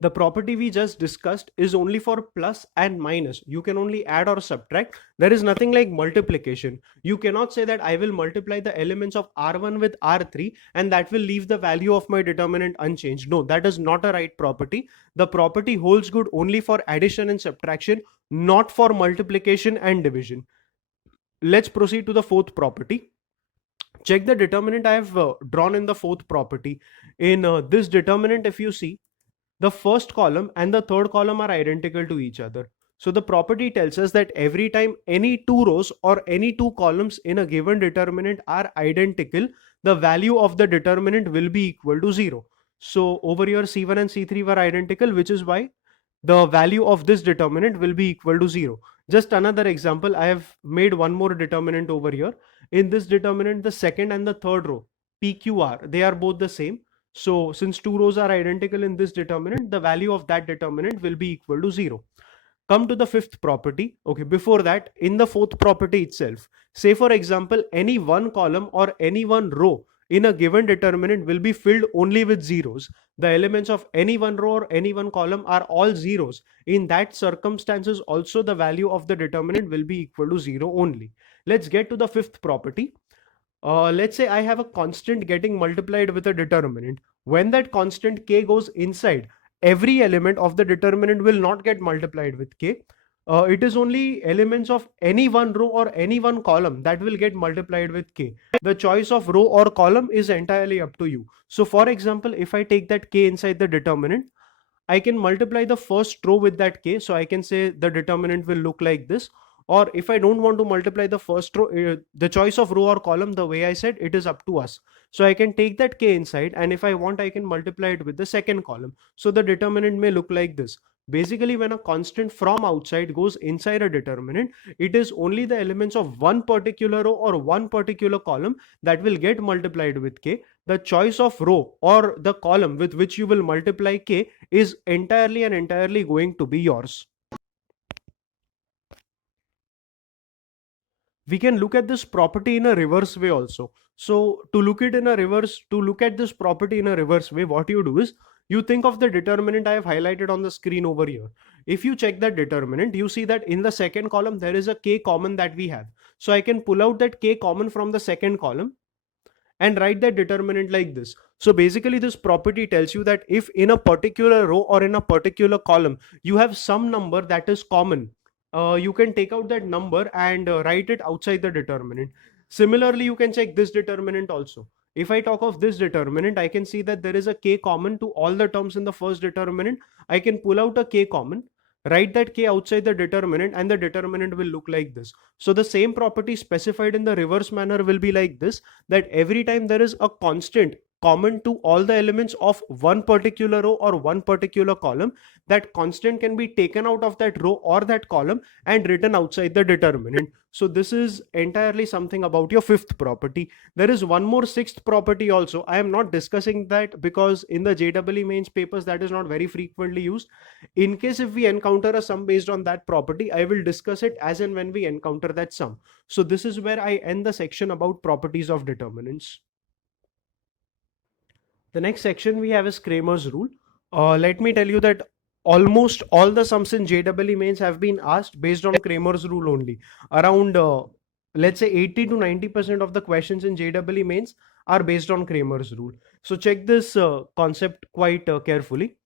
The property we just discussed is only for plus and minus. You can only add or subtract. There is nothing like multiplication. You cannot say that I will multiply the elements of R1 with R3 and that will leave the value of my determinant unchanged. No, that is not a right property. The property holds good only for addition and subtraction, not for multiplication and division. Let's proceed to the fourth property. Check the determinant I have drawn in the fourth property. In this determinant, if you see, the first column and the third column are identical to each other. So the property tells us that every time any two rows or any two columns in a given determinant are identical, the value of the determinant will be equal to 0. So over here C1 and C3 were identical, which is why the value of this determinant will be equal to 0. Just another example, I have made one more determinant over here. In this determinant, the second and the third row, PQR, they are both the same. So since two rows are identical in this determinant, the value of that determinant will be equal to 0. Come to the fifth property. Okay, before that, in the fourth property itself, say for example, any one column or any one row in a given determinant will be filled only with zeros. The elements of any one row or any one column are all zeros. In that circumstances also the value of the determinant will be equal to 0 only. Let's get to the fifth property. Let's say I have a constant getting multiplied with a determinant. When that constant k goes inside, every element of the determinant will not get multiplied with k. It is only elements of any one row or any one column that will get multiplied with k. The choice of row or column is entirely up to you. So for example, if I take that k inside the determinant, I can multiply the first row with that k. So I can say the determinant will look like this. Or if I don't want to multiply the first row, the choice of row or column, the way I said, it is up to us. So I can take that k inside, and if I want, I can multiply it with the second column. So the determinant may look like this. Basically, when a constant from outside goes inside a determinant, it is only the elements of one particular row or one particular column that will get multiplied with k. The choice of row or the column with which you will multiply k is entirely going to be yours. We can look at this property in a reverse way also. So to look at this property in a reverse way, what you do is you think of the determinant I have highlighted on the screen over here. If you check that determinant, you see that in the second column there is a k common that we have. So I can pull out that k common from the second column and write that determinant like this. So basically this property tells you that if in a particular row or in a particular column you have some number that is common, you can take out that number and write it outside the determinant. Similarly, you can check this determinant also. If I talk of this determinant, I can see that there is a k common to all the terms in the first determinant. I can pull out a k common, write that k outside the determinant, and the determinant will look like this. So the same property specified in the reverse manner will be like this, that every time there is a constant common to all the elements of one particular row or one particular column, that constant can be taken out of that row or that column and written outside the determinant. So this is entirely something about your fifth property. There is one more sixth property also. I am not discussing that because in the JEE Mains papers that is not very frequently used. In case if we encounter a sum based on that property, I will discuss it as and when we encounter that sum. So this is where I end the section about properties of determinants. The next section we have is Cramer's rule. Let me tell you that almost all the sums in JEE Mains have been asked based on Cramer's rule only. Around let's say 80 to 90% of the questions in JEE Mains are based on Cramer's rule. So check this concept quite carefully.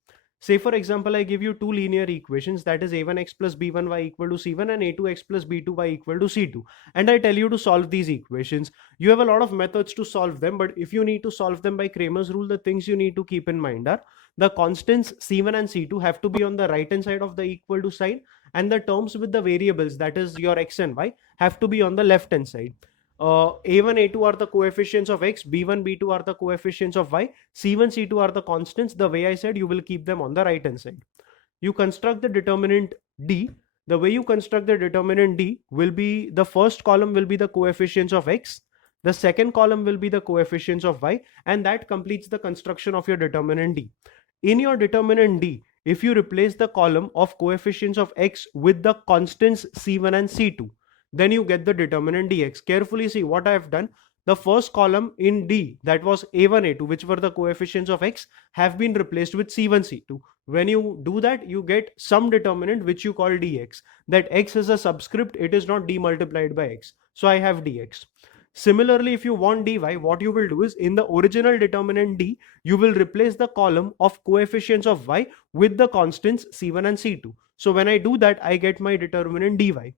Say for example, I give you two linear equations, that is a1x plus b1y equal to c1 and a2x plus b2y equal to c2. And I tell you to solve these equations. You have a lot of methods to solve them, but if you need to solve them by Cramer's rule, the things you need to keep in mind are the constants c1 and c2 have to be on the right hand side of the equal to sign, and the terms with the variables, that is your x and y, have to be on the left hand side. A1, A2 are the coefficients of x, B1, B2 are the coefficients of y, C1, C2 are the constants. The way I said, you will keep them on the right hand side. You construct the determinant D. The way you construct the determinant D will be, the first column will be the coefficients of x, the second column will be the coefficients of y, and that completes the construction of your determinant D. In your determinant D, if you replace the column of coefficients of x with the constants C1 and C2, then you get the determinant dx. Carefully see what I have done. the first column in D, that was A1, A2, which were the coefficients of X, have been replaced with C1, C2. When you do that, you get some determinant which you call dx. That X is a subscript, it is not D multiplied by X. So I have dx. Similarly, if you want dy, what you will do is in the original determinant D, you will replace the column of coefficients of y with the constants C1 and C2. So when I do that, I get my determinant dy.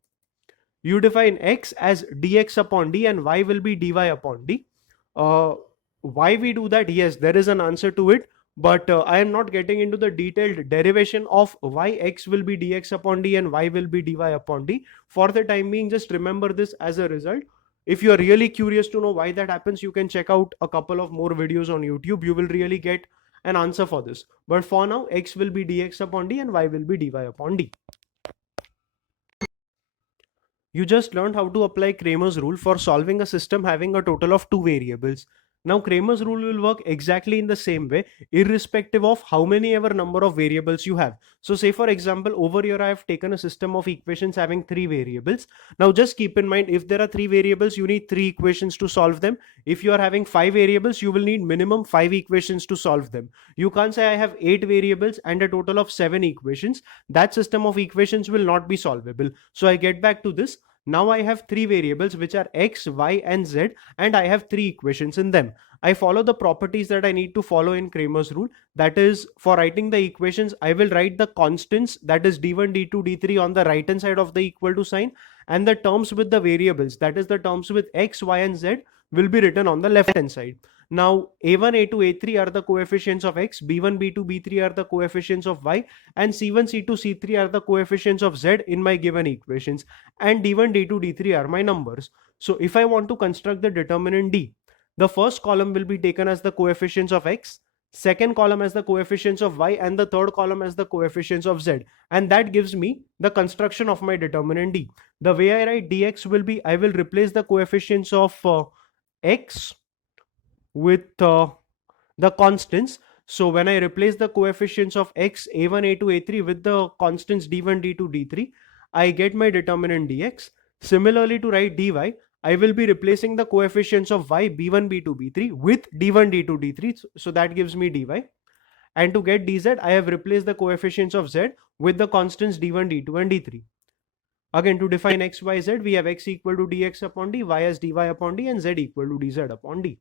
You define x as dx upon d and y will be dy upon d. Why we do that? Yes, there is an answer to it, but I am not getting into the detailed derivation of why x will be dx upon d and y will be dy upon d. For the time being, just remember this as a result. If you are really curious to know why that happens, you can check out a couple of more videos on YouTube. You will really get an answer for this. But for now, x will be dx upon d and y will be dy upon d. You just learned how to apply Cramer's rule for solving a system having a total of two variables. Now Cramer's rule will work exactly in the same way, irrespective of how many ever number of variables you have. So say for example, over here I have taken a system of equations having three variables. Now just keep in mind, if there are three variables, you need three equations to solve them. If you are having five variables, you will need minimum five equations to solve them. You can't say I have 8 variables and a total of 7 equations. That system of equations will not be solvable. So I get back to this. Now I have three variables which are x, y and z, and I have three equations in them. I follow the properties that I need to follow in Cramer's rule. That is, for writing the equations, I will write the constants, that is d1, d2, d3 on the right hand side of the equal to sign, and the terms with the variables, that is the terms with x, y and z, will be written on the left hand side. Now a1, a2, a3 are the coefficients of x, b1, b2, b3 are the coefficients of y, and c1, c2, c3 are the coefficients of z in my given equations, and d1, d2, d3 are my numbers. So if I want to construct the determinant D, the first column will be taken as the coefficients of x, second column as the coefficients of y, and the third column as the coefficients of z, and that gives me the construction of my determinant D. The way I write dx will be, I will replace the coefficients of x with the constants. So when I replace the coefficients of x, a1, a2, a3 with the constants d1, d2, d3, I get my determinant dx. Similarly, to write dy, I will be replacing the coefficients of y, b1, b2, b3 with d1, d2, d3. So that gives me dy. And to get dz, I have replaced the coefficients of z with the constants d1, d2 and d3. Again, to define x, y, z, we have x equal to dx upon d, y as dy upon d, and z equal to dz upon d.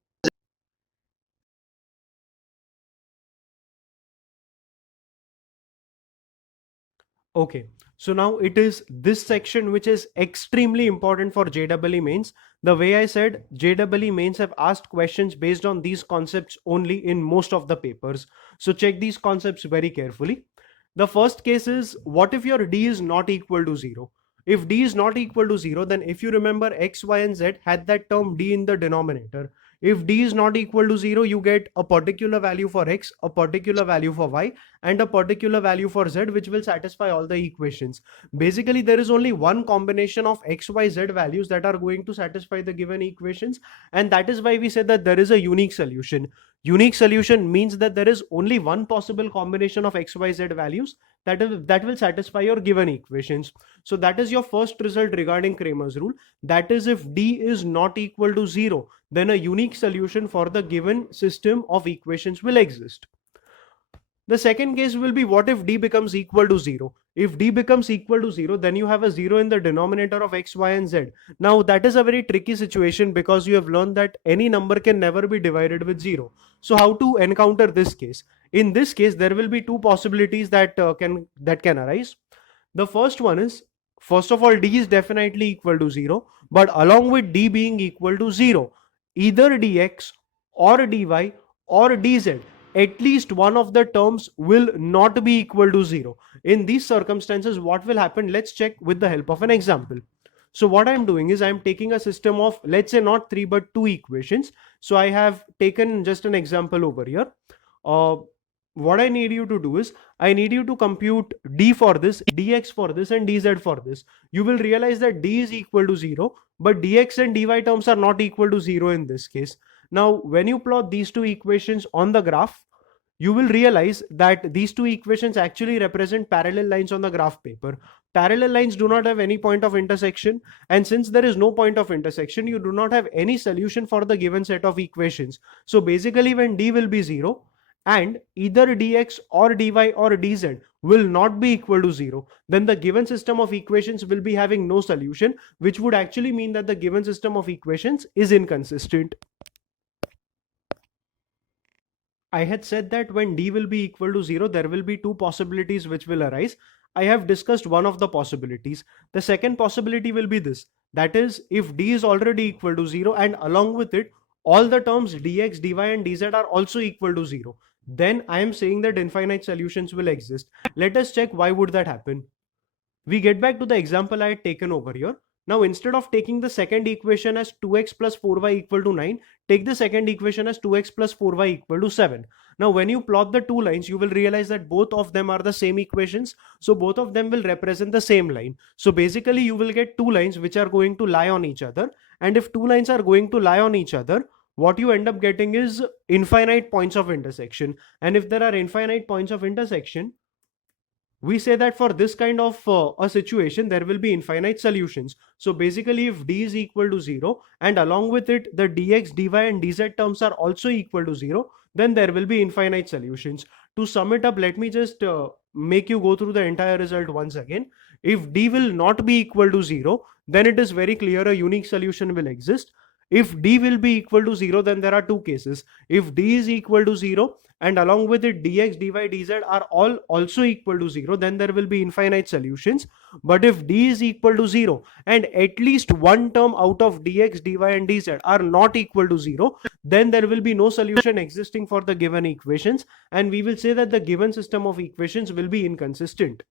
Okay, so now it is this section which is extremely important for JEE Mains. The way I said, JEE Mains have asked questions based on these concepts only in most of the papers. So check these concepts very carefully. The first case is, what if your D is not equal to 0? If D is not equal to 0, then if you remember, x, y and z had that term D in the denominator. If D is not equal to 0, you get a particular value for x, a particular value for y, and a particular value for z, which will satisfy all the equations. Basically, there is only one combination of x, y, z values that are going to satisfy the given equations, and that is why we said that there is a unique solution. Unique solution means that there is only one possible combination of x, y, z values that will satisfy your given equations. So that is your first result regarding Cramer's rule. That is, if D is not equal to 0, then a unique solution for the given system of equations will exist. The second case will be, what if D becomes equal to 0? If D becomes equal to 0, then you have a 0 in the denominator of x, y and z. Now that is a very tricky situation, because you have learned that any number can never be divided with 0. So how to encounter this case? In this case, there will be two possibilities that can arise. The first one is, first of all, D is definitely equal to 0, but along with D being equal to 0, either dx or dy or dz, at least one of the terms will not be equal to 0. In these circumstances, what will happen? Let's check with the help of an example. So what I'm doing is, I'm taking a system of, let's say, not 3 but 2 equations. So I have taken just an example over here. What I need you to do is, I need you to compute D for this, dx for this, and dz for this. You will realize that D is equal to 0, but dx and dy terms are not equal to 0 in this case. Now, when you plot these two equations on the graph, you will realize that these two equations actually represent parallel lines on the graph paper. Parallel lines do not have any point of intersection, and since there is no point of intersection, you do not have any solution for the given set of equations. So basically, when d will be 0 and either dx or dy or dz will not be equal to 0, then the given system of equations will be having no solution, which would actually mean that the given system of equations is inconsistent. I had said that when d will be equal to 0, there will be two possibilities which will arise. I have discussed one of the possibilities. The second possibility will be this. That is, if d is already equal to 0 and along with it, all the terms dx, dy and dz are also equal to 0, then I am saying that infinite solutions will exist. Let us check why would that happen. We get back to the example I had taken over here. Now, instead of taking the second equation as 2x plus 4y equal to 9, take the second equation as 2x plus 4y equal to 7. Now, when you plot the two lines, you will realize that both of them are the same equations. So, both of them will represent the same line. So, basically, you will get two lines which are going to lie on each other. And if two lines are going to lie on each other, what you end up getting is infinite points of intersection. And if there are infinite points of intersection, we say that for this kind of a situation, there will be infinite solutions. So basically, if d is equal to 0 and along with it, the dx, dy and dz terms are also equal to 0, then there will be infinite solutions. To sum it up, let me just make you go through the entire result once again. If d will not be equal to 0, then it is very clear a unique solution will exist. If d will be equal to 0, then there are two cases. If d is equal to 0 and along with it dx, dy, dz are all also equal to 0, then there will be infinite solutions. But if d is equal to 0 and at least one term out of dx, dy and dz are not equal to 0, then there will be no solution existing for the given equations, and we will say that the given system of equations will be inconsistent.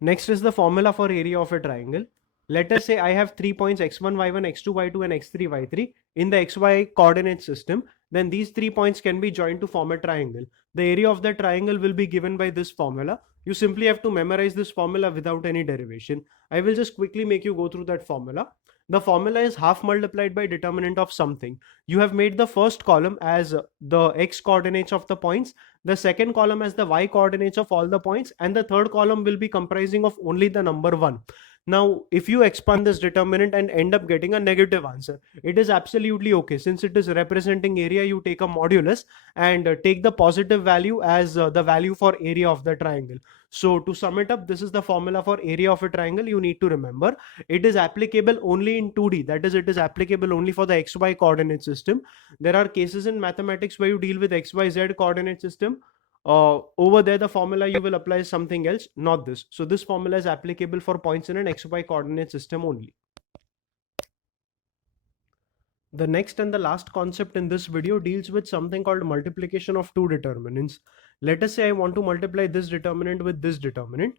Next is the formula for area of a triangle. Let us say I have 3 points x1, y1, x2, y2 and x3, y3 in the xy coordinate system. Then these 3 points can be joined to form a triangle. The area of the triangle will be given by this formula. You simply have to memorize this formula without any derivation. I will just quickly make you go through that formula. The formula is half multiplied by determinant of something. You have made the first column as the x coordinates of the points, the second column as the y coordinates of all the points, and the third column will be comprising of only the number 1. Now, if you expand this determinant and end up getting a negative answer, it is absolutely okay. Since it is representing area, you take a modulus and take the positive value as the value for area of the triangle. So to sum it up, this is the formula for area of a triangle. You need to remember it is applicable only in 2D. That is, it is applicable only for the XY coordinate system. There are cases in mathematics where you deal with XYZ coordinate system. Over there the formula you will apply something else, not this. So this formula is applicable for points in an XY coordinate system only. The next and the last concept in this video deals with something called multiplication of two determinants. Let us say I want to multiply this determinant with this determinant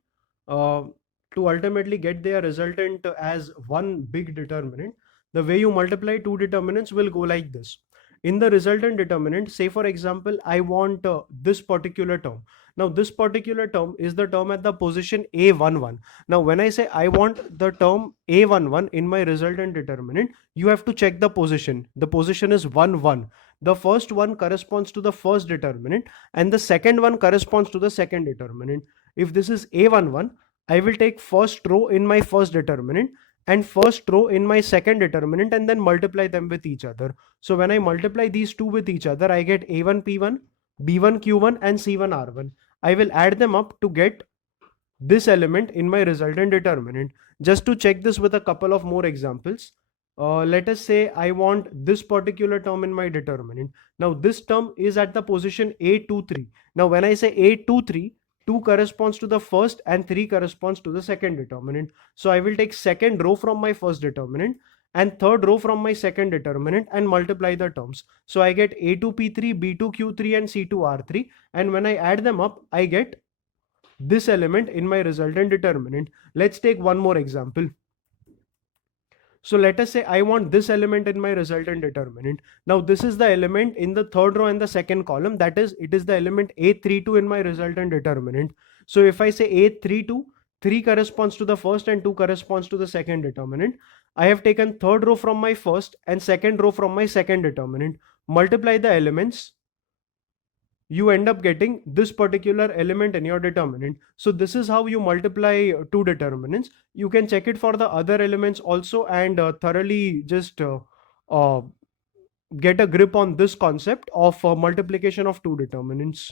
to ultimately get their resultant as one big determinant. The way you multiply two determinants will go like this. In the resultant determinant, say for example, I want this particular term. Now this particular term is the term at the position A11. Now when I say I want the term A11 in my resultant determinant, you have to check the position. The position is 1, 1. The first one corresponds to the first determinant and the second one corresponds to the second determinant. If this is A11, I will take first row in my first determinant and first row in my second determinant and then multiply them with each other. So when I multiply these two with each other, I get A1 P1, B1 Q1 and C1 R1. I will add them up to get this element in my resultant determinant. Just to check this with a couple of more examples, let us say I want this particular term in my determinant. Now this term is at the position A23. Now when I say A23, 2 corresponds to the first and 3 corresponds to the second determinant. So I will take second row from my first determinant and third row from my second determinant and multiply the terms. So I get A2P3, B2Q3 and C2R3, and when I add them up, I get this element in my resultant determinant. Let's take one more example. So let us say I want this element in my resultant determinant. Now this is the element in the third row and the second column. That is, it is the element A32 in my resultant determinant. So if I say A32, 3 corresponds to the first and 2 corresponds to the second determinant. I have taken third row from my first and second row from my second determinant. multiply the elements, you end up getting this particular element in your determinant. So this is how you multiply two determinants. You can check it for the other elements also, and thoroughly just uh, get a grip on this concept of multiplication of two determinants.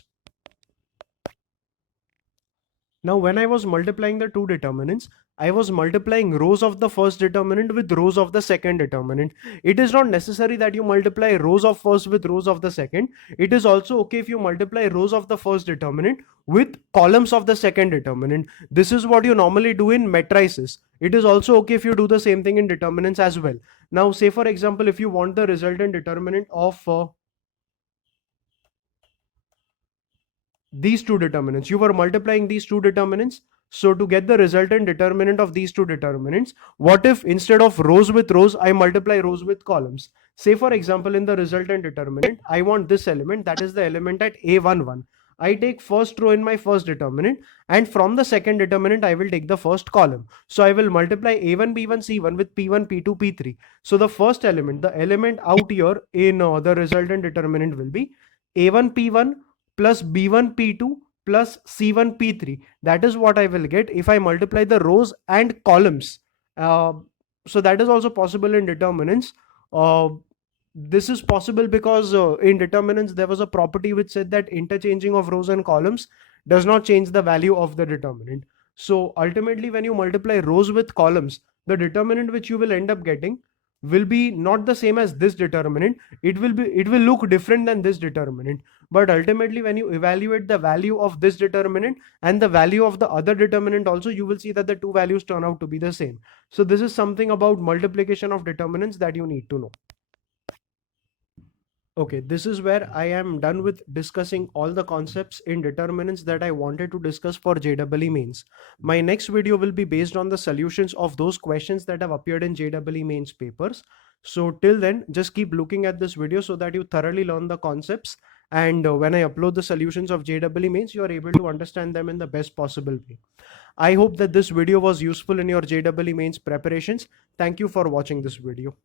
Now, when I was multiplying the two determinants, I was multiplying rows of the first determinant with rows of the second determinant. It is not necessary that you multiply rows of first with rows of the second. It is also okay if you multiply rows of the first determinant with columns of the second determinant. This is what you normally do in matrices. It is also okay if you do the same thing in determinants as well. Now, say for example, if you want the resultant determinant of these two determinants, you were multiplying these two determinants. So to get the resultant determinant of these two determinants, what if instead of rows with rows, I multiply rows with columns? Say for example, in the resultant determinant, I want this element, that is the element at a11. I take first row in my first determinant, and from the second determinant I will take the first column. So I will multiply a1 b1 c1 with p1 p2 p3. So the first element, the element out here in the resultant determinant will be a1 p1 plus b1 p2 plus c1 p3. That is what I will get if I multiply the rows and columns. So that is also possible in determinants. This is possible because in determinants there was a property which said that interchanging of rows and columns does not change the value of the determinant. So ultimately, when you multiply rows with columns, the determinant which you will end up getting will be not the same as this determinant. It will look different than this determinant. But ultimately, when you evaluate the value of this determinant and the value of the other determinant also, you will see that the two values turn out to be the same. So this is something about multiplication of determinants that you need to know. Okay, this is where I am done with discussing all the concepts in determinants that I wanted to discuss for JEE Mains. My next video will be based on the solutions of those questions that have appeared in JEE Mains papers. So till then, just keep looking at this video so that you thoroughly learn the concepts. And when I upload the solutions of JEE Mains, you are able to understand them in the best possible way. I hope that this video was useful in your JEE Mains preparations. Thank you for watching this video.